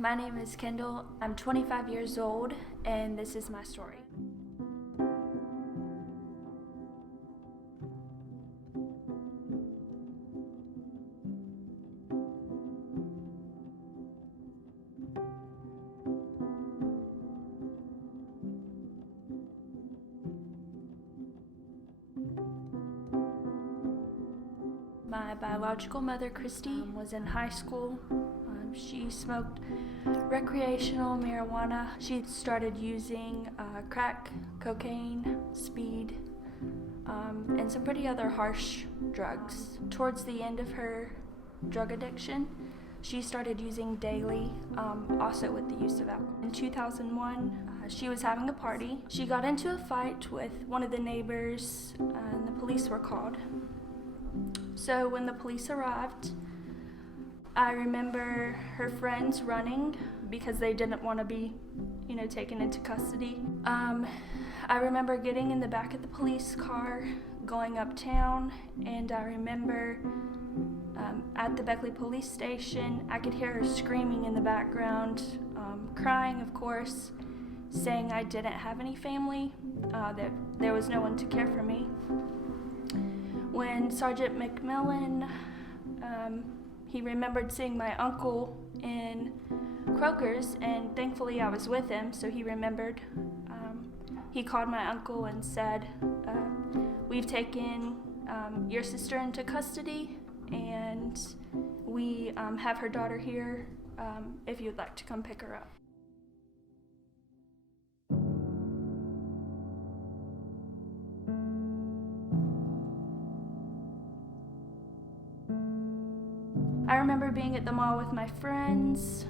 My name is Kyndl. I'm 25 years old, and this is my story. My biological mother, Christy, was in high school. She smoked recreational marijuana. She started using crack, cocaine, speed, and some pretty other harsh drugs. Towards the end of her drug addiction, she started using daily, also with the use of alcohol. In 2001, she was having a party. She got into a fight with one of the neighbors, and the police were called. So when the police arrived, I remember her friends running because they didn't want to be, taken into custody. I remember getting in the back of the police car, going uptown, and I remember at the Beckley police station, I could hear her screaming in the background, crying, of course, saying I didn't have any family, that there was no one to care for me. When Sergeant McMillan, he remembered seeing my uncle in Kroger's, and thankfully I was with him, so he remembered. He called my uncle and said, we've taken your sister into custody, and we have her daughter here if you'd like to come pick her up. I remember being at the mall with my friends,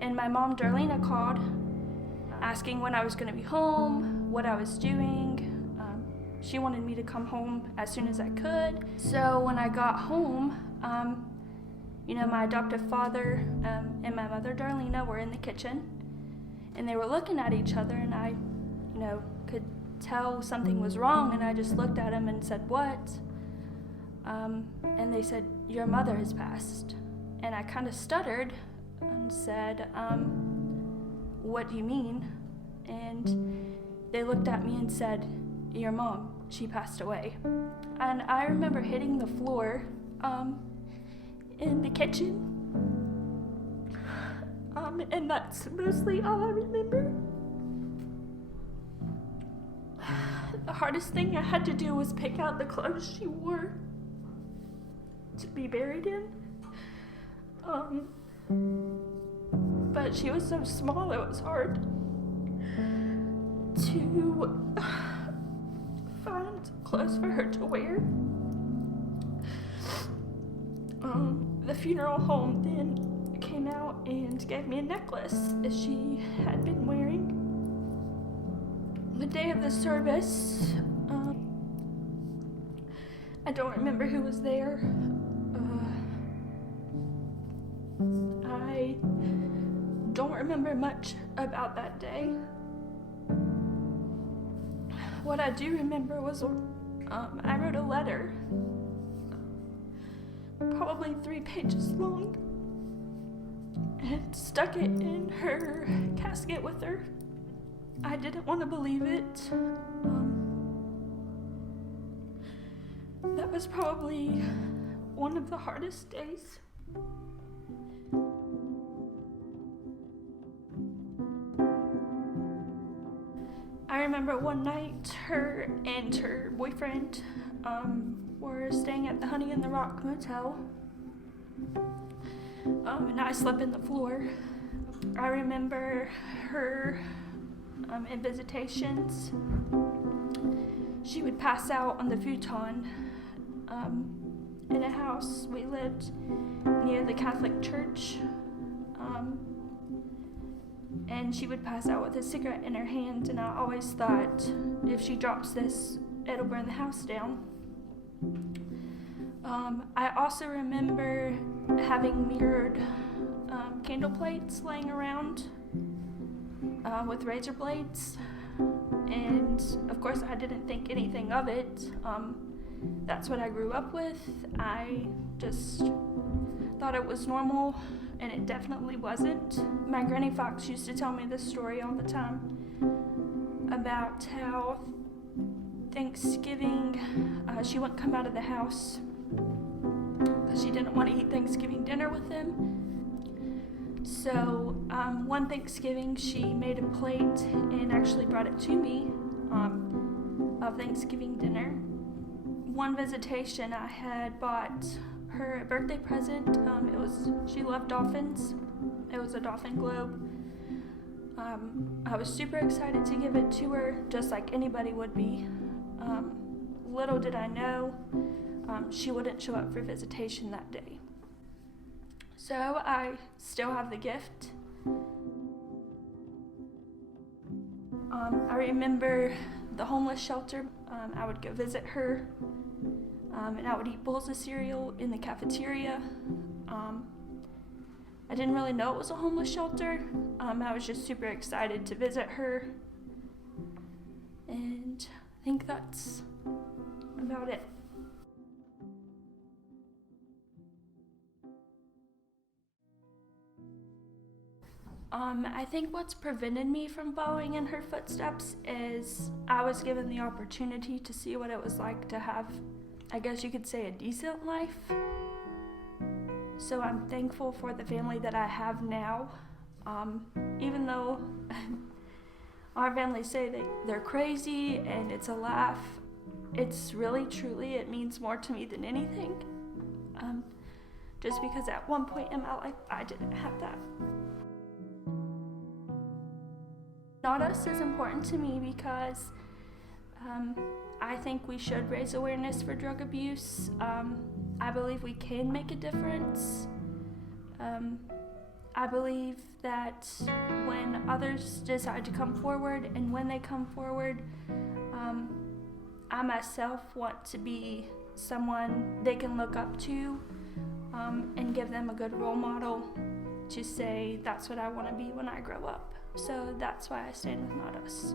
and my mom, Darlena, called, asking when I was going to be home, what I was doing. She wanted me to come home as soon as I could. So when I got home, my adoptive father and my mother, Darlena, were in the kitchen, and they were looking at each other, and I, could tell something was wrong, and I just looked at them and said, "What?" And they said, "Your mother has passed." And I kind of stuttered and said, "What do you mean?" And they looked at me and said, "Your mom, she passed away." And I remember hitting the floor in the kitchen. And that's mostly all I remember. The hardest thing I had to do was pick out the clothes she wore to be buried in. But she was so small, it was hard to find clothes for her to wear. The funeral home then came out and gave me a necklace that she had been wearing. The day of the service, I don't remember who was there. I don't remember much about that day. What I do remember was I wrote a letter, probably 3 pages long, and stuck it in her casket with her. I didn't want to believe it. That was probably one of the hardest days. I remember one night her and her boyfriend were staying at the Honey in the Rock motel, and I slept in the floor. I remember her in visitations. She would pass out on the futon in a house. We lived near the Catholic church, and she would pass out with a cigarette in her hand, and I always thought, if she drops this, it'll burn the house down. I also remember having mirrored candle plates laying around with razor blades, and of course I didn't think anything of it. That's what I grew up with. I just thought it was normal and it definitely wasn't. My Granny Fox used to tell me this story all the time about how Thanksgiving, she wouldn't come out of the house because she didn't want to eat Thanksgiving dinner with them. So one Thanksgiving she made a plate and actually brought it to me of Thanksgiving dinner. One visitation I had bought her a birthday present. She loved dolphins. It was a dolphin globe. I was super excited to give it to her, just like anybody would be. Little did I know, she wouldn't show up for visitation that day. So I still have the gift. I remember the homeless shelter. I would go visit her, and I would eat bowls of cereal in the cafeteria. I didn't really know it was a homeless shelter. I was just super excited to visit her, and I think that's about it. I think what's prevented me from following in her footsteps is I was given the opportunity to see what it was like to have, I guess you could say, a decent life. So I'm thankful for the family that I have now. Even though our families say they're crazy and it's a laugh, it's really, truly, it means more to me than anything. Just because at one point in my life, I didn't have that. Not Us is important to me because I think we should raise awareness for drug abuse. I believe we can make a difference. I believe that when others decide to come forward, and when they come forward, I myself want to be someone they can look up to, and give them a good role model to say, that's what I want to be when I grow up. So that's why I stand with Not Us.